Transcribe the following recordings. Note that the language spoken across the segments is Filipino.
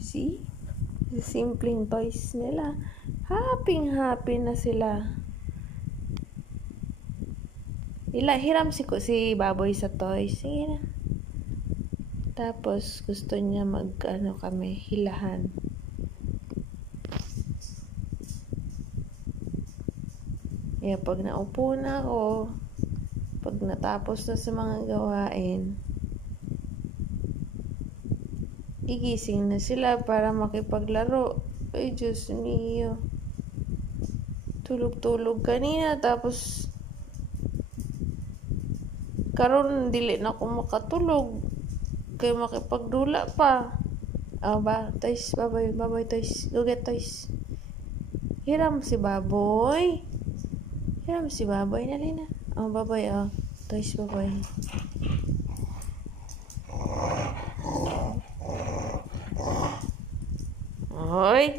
See? Simpleng toys nila. Happy na sila. Hiram si baboy sa toys. Sige na. Tapos gusto niya kami hilahan. Pag naupo na ako, pag natapos na sa mga gawain, igising na sila para makipaglaro. Ay, Diyos mio. Tulog-tulog kanina, tapos karon dili na ako makatulog. Kaya makipagdula pa. Toys, baboy, toys. Go get toys. Hiram si baboy. Dali na. Baboy, toys, baboy. Hoy,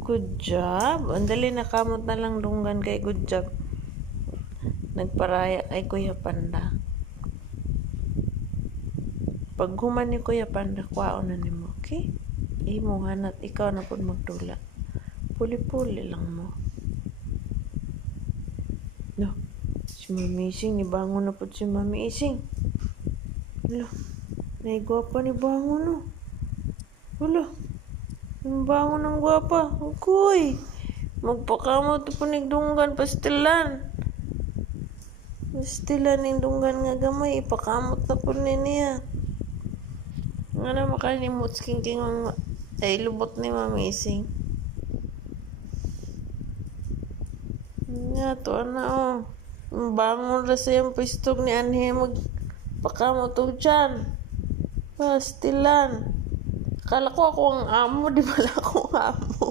good job. Andali, nakamot na lang dunggan kay good job. Nagparaya kay Kuya Panda. Pag human ni Kuya Panda, kwaon na nimo, okay? Imo hanat, ikaw na po magdula. Puli-puli lang mo. No, si Mami Ising, nibangon na po si Mami Ising. Wala, naigwapa ni bangon, no? Wala, bangon ng gwapa. Ukoy, magpakamot po nigdunggan, pastilan ng dunggan nga gamay, ipakamot na po niya. Nga na makalimot king ay lubot ni Mami Ising. Nga to na bangon na siyang pistog ni Anhe magpakamot to dyan. Pastilan. Akala ko ako ang amo, di pala ako ang amo.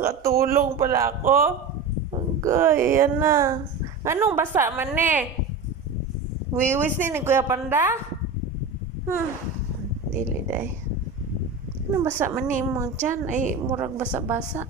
Katulong pala ako. Okay, yan na. Anong basa man Wiwis ni Kuya Panda? Dili day. Anong basa man mo dyan? Ay, murag basa-basa.